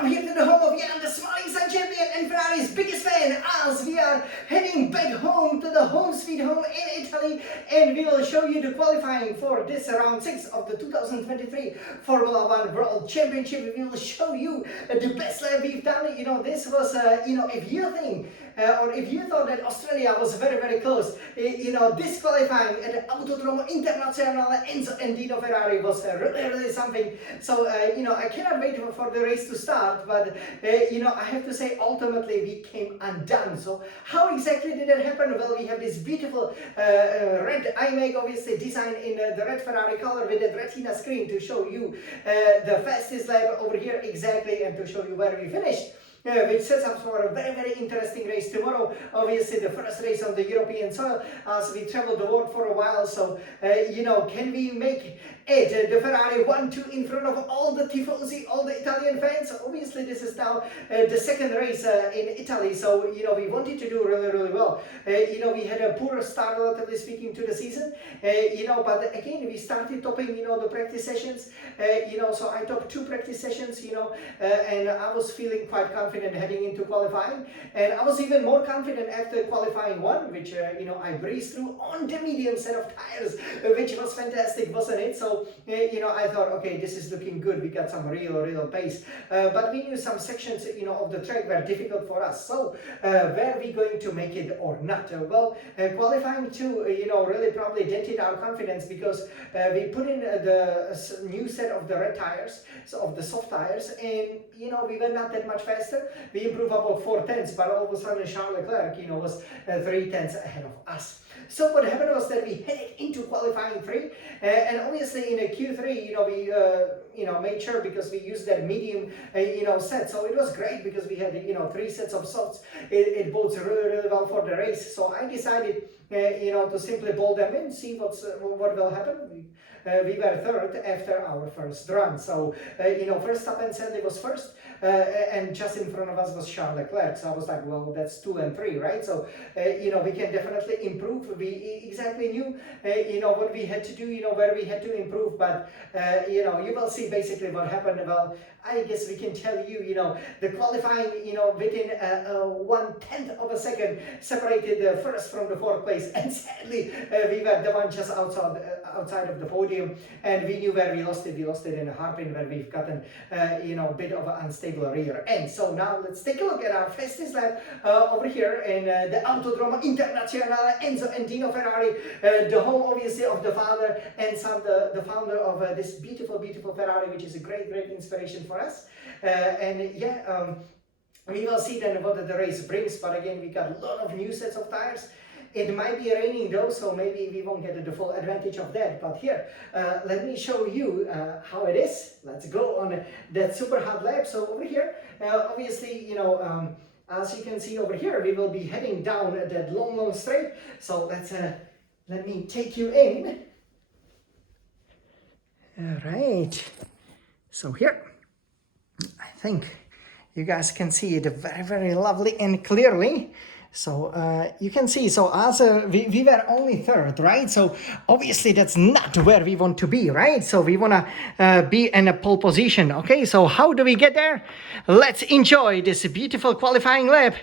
welcome here to the home of Jan, the smiling sun champion and Ferrari's biggest fan, as we are heading back home to the home sweet home in Italy, and we will show you the qualifying for this round 6 of the 2023 Formula 1 World Championship. We will show you the best lap we've done. You know, this was, if you think or if you thought that Australia was very, very close, this qualifying at the Autodromo Internazionale Enzo and Dino Ferrari was really, really something. So, I cannot wait for the race to start, but, I have to say, ultimately, we came undone. So, how exactly did that happen? Well, we have this beautiful red iMac, obviously, designed in the red Ferrari color with a retina screen to show you the fastest lap over here exactly and to show you where we finished. Which sets up for a very, very interesting race tomorrow. Obviously, the first race on the European soil as we travel the world for a while. So, can we make it the Ferrari 1-2 in front of all the tifosi, all the Italian fans? Obviously, this is now the second race in Italy. So, we wanted to do really, really well. We had a poor start, relatively speaking, to the season. But again, we started topping, the practice sessions. So I topped 2 practice sessions, and I was feeling quite confident heading into qualifying, and I was even more confident after qualifying 1, which I breezed through on the medium set of tires, which was fantastic, wasn't it? So I thought, okay, this is looking good. We got some real pace, but we knew some sections of the track were difficult for us. So were we going to make it or not? Qualifying 2 really probably dented our confidence, because we put in the new set of the red tires, so of the soft tires, and we were not that much faster. We improved about 4 tenths, but all of a sudden Charles Leclerc, was 3 tenths ahead of us. So what happened was that we headed into qualifying 3, and obviously in a Q3, we made sure, because we used that medium, set. So it was great because we had 3 sets of softs. It bodes really well for the race. So I decided, to simply bowl them in, see what will happen. We were third after our first run. So, Verstappen sadly was first, and just in front of us was Charles Leclerc. So I was like, well, that's 2 and 3, right? So, we can definitely improve. We exactly knew, what we had to do, where we had to improve. But, you will see basically what happened. Well, I guess we can tell you, the qualifying, within 1/10 of a second separated the first from the 4th place. And sadly, we were the one just outside of the podium, and we knew where we lost it. We lost it in a hairpin where we've gotten, a bit of an unstable rear end. So now let's take a look at our fastest lap over here in the Autodromo Internazionale Enzo and Dino Ferrari, the home obviously of the father and son, the founder of this beautiful, beautiful Ferrari, which is a great, great inspiration for us. We will see then what the race brings, but again, we got a lot of new sets of tires. It might be raining though, so maybe we won't get the full advantage of that. But here, let me show you how it is. Let's go on that super hot lap. So over here, obviously, as you can see over here, we will be heading down that long straight. So let me take you in. All right. So here, I think you guys can see it very, very lovely and clearly. So you can see, so as we were only third, right? So obviously that's not where we want to be, right? So we want to be in a pole position, okay? So how do we get there? Let's enjoy this beautiful qualifying lap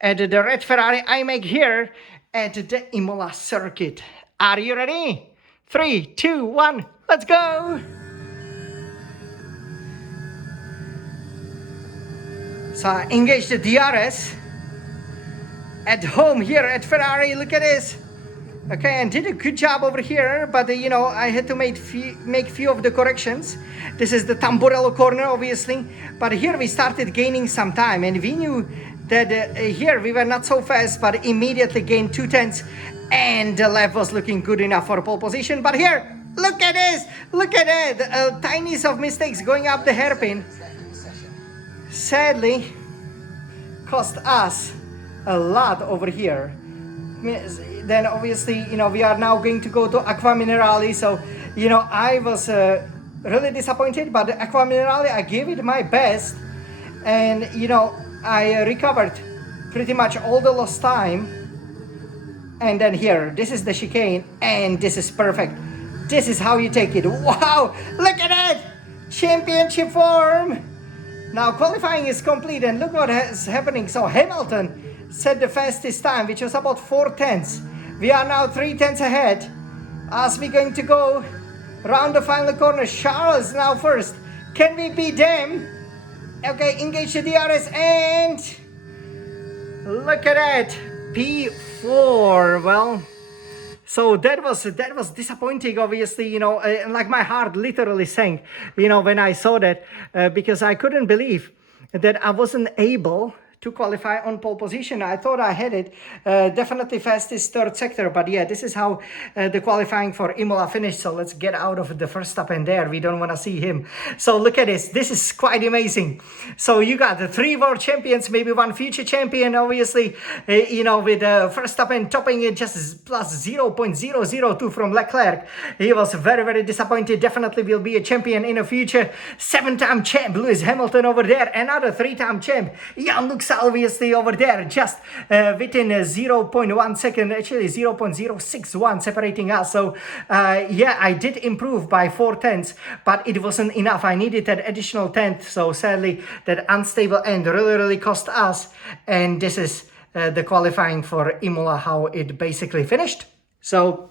at the red Ferrari iMac here at the Imola circuit. Are you ready? 3, 2, 1, let's go! So engage the DRS. At home here at Ferrari, look at this. Okay, and did a good job over here, but I had to make few of the corrections. This is the Tamburello corner, obviously, but here we started gaining some time, and we knew that here we were not so fast, but immediately gained 2 tenths, and the lap was looking good enough for pole position. But here, look at this, look at it, tiniest of mistakes going up the hairpin. Sadly, cost us a lot over here. Then obviously, we are now going to go to Acqua Minerale. So, I was really disappointed, but Acqua Minerale, I gave it my best. And, I recovered pretty much all the lost time. And then here, this is the chicane, and this is perfect. This is how you take it. Wow, look at that! Championship form! Now qualifying is complete and look what is happening. So Hamilton set the fastest time, which was about 4 tenths. We are now 3 tenths ahead. As we're going to go round the final corner, Charles now first. Can we beat them? Okay, engage the DRS and look at that, P4. Well, so that was disappointing, obviously, like my heart literally sank, when I saw that, because I couldn't believe that I wasn't able to qualify on pole position. I thought I had it, definitely fastest third sector, but yeah, this is how the qualifying for Imola finished. So let's get out of the first stop and there. We don't want to see him. So look at this. This is quite amazing. So you got the 3 world champions, maybe 1 future champion, obviously, with first stop and topping it just plus 0.002 from Leclerc. He was very, very disappointed. Definitely will be a champion in the future. 7-time champ Lewis Hamilton over there. Another 3-time champ Jan obviously over there, just within 0.1 second, actually 0.061 separating us. So yeah, I did improve by 4 tenths, but it wasn't enough. I needed that additional tenth. So sadly, that unstable end really cost us. And this is the qualifying for Imola, how it basically finished. So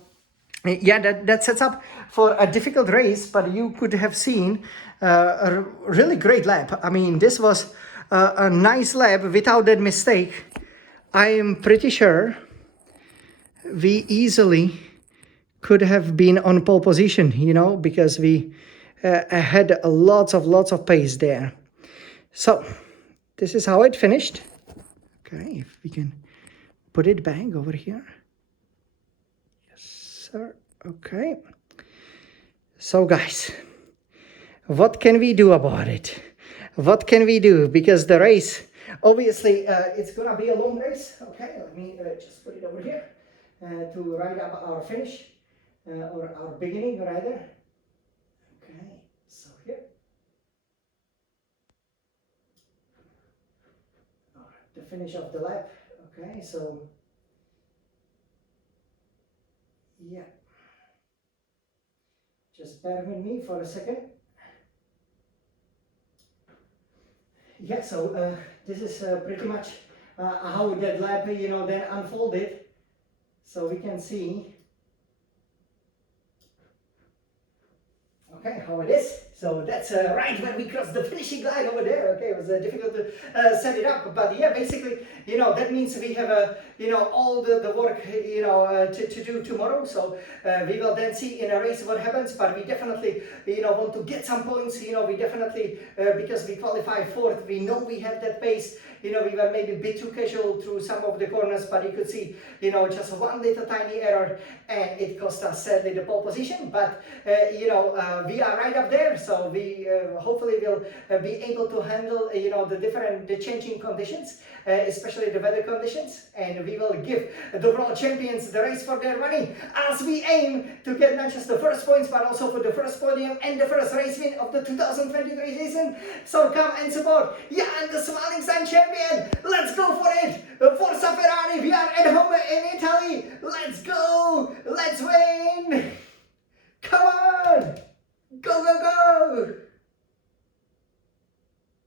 yeah, that sets up for a difficult race, but you could have seen a really great lap. I mean, this was a nice lap without that mistake. I am pretty sure we easily could have been on pole position, because we had lots of pace there. So this is how it finished. Okay, if we can put it back over here. Yes, sir. Okay. So guys, what can we do about it? What can we do? Because the race, obviously, it's going to be a long race. Okay, let me just put it over here to write up our finish, or our beginning rather. Okay, so here. All right, the finish of the lap. Okay, so yeah. Just bear with me for a second. Yeah, so this is pretty much how that lap, then unfolded. So we can see, okay, how it is. So that's right when we crossed the finishing line over there. Okay, it was difficult to set it up, but yeah, basically, that means we have all the work, to do tomorrow. So we will then see in a race what happens, but we definitely, want to get some points. We definitely, because we qualified fourth, we know we have that pace. We were maybe a bit too casual through some of the corners, but you could see, just one little tiny error, and it cost us sadly the pole position. But we are right up there, so we hopefully will be able to handle the changing conditions, especially the weather conditions, and we will give the world champions the race for their money as we aim to get not just the first points, but also for the first podium and the first race win of the 2023 season. So come and support Jan, the Smiling Sun champion. Let's go for it.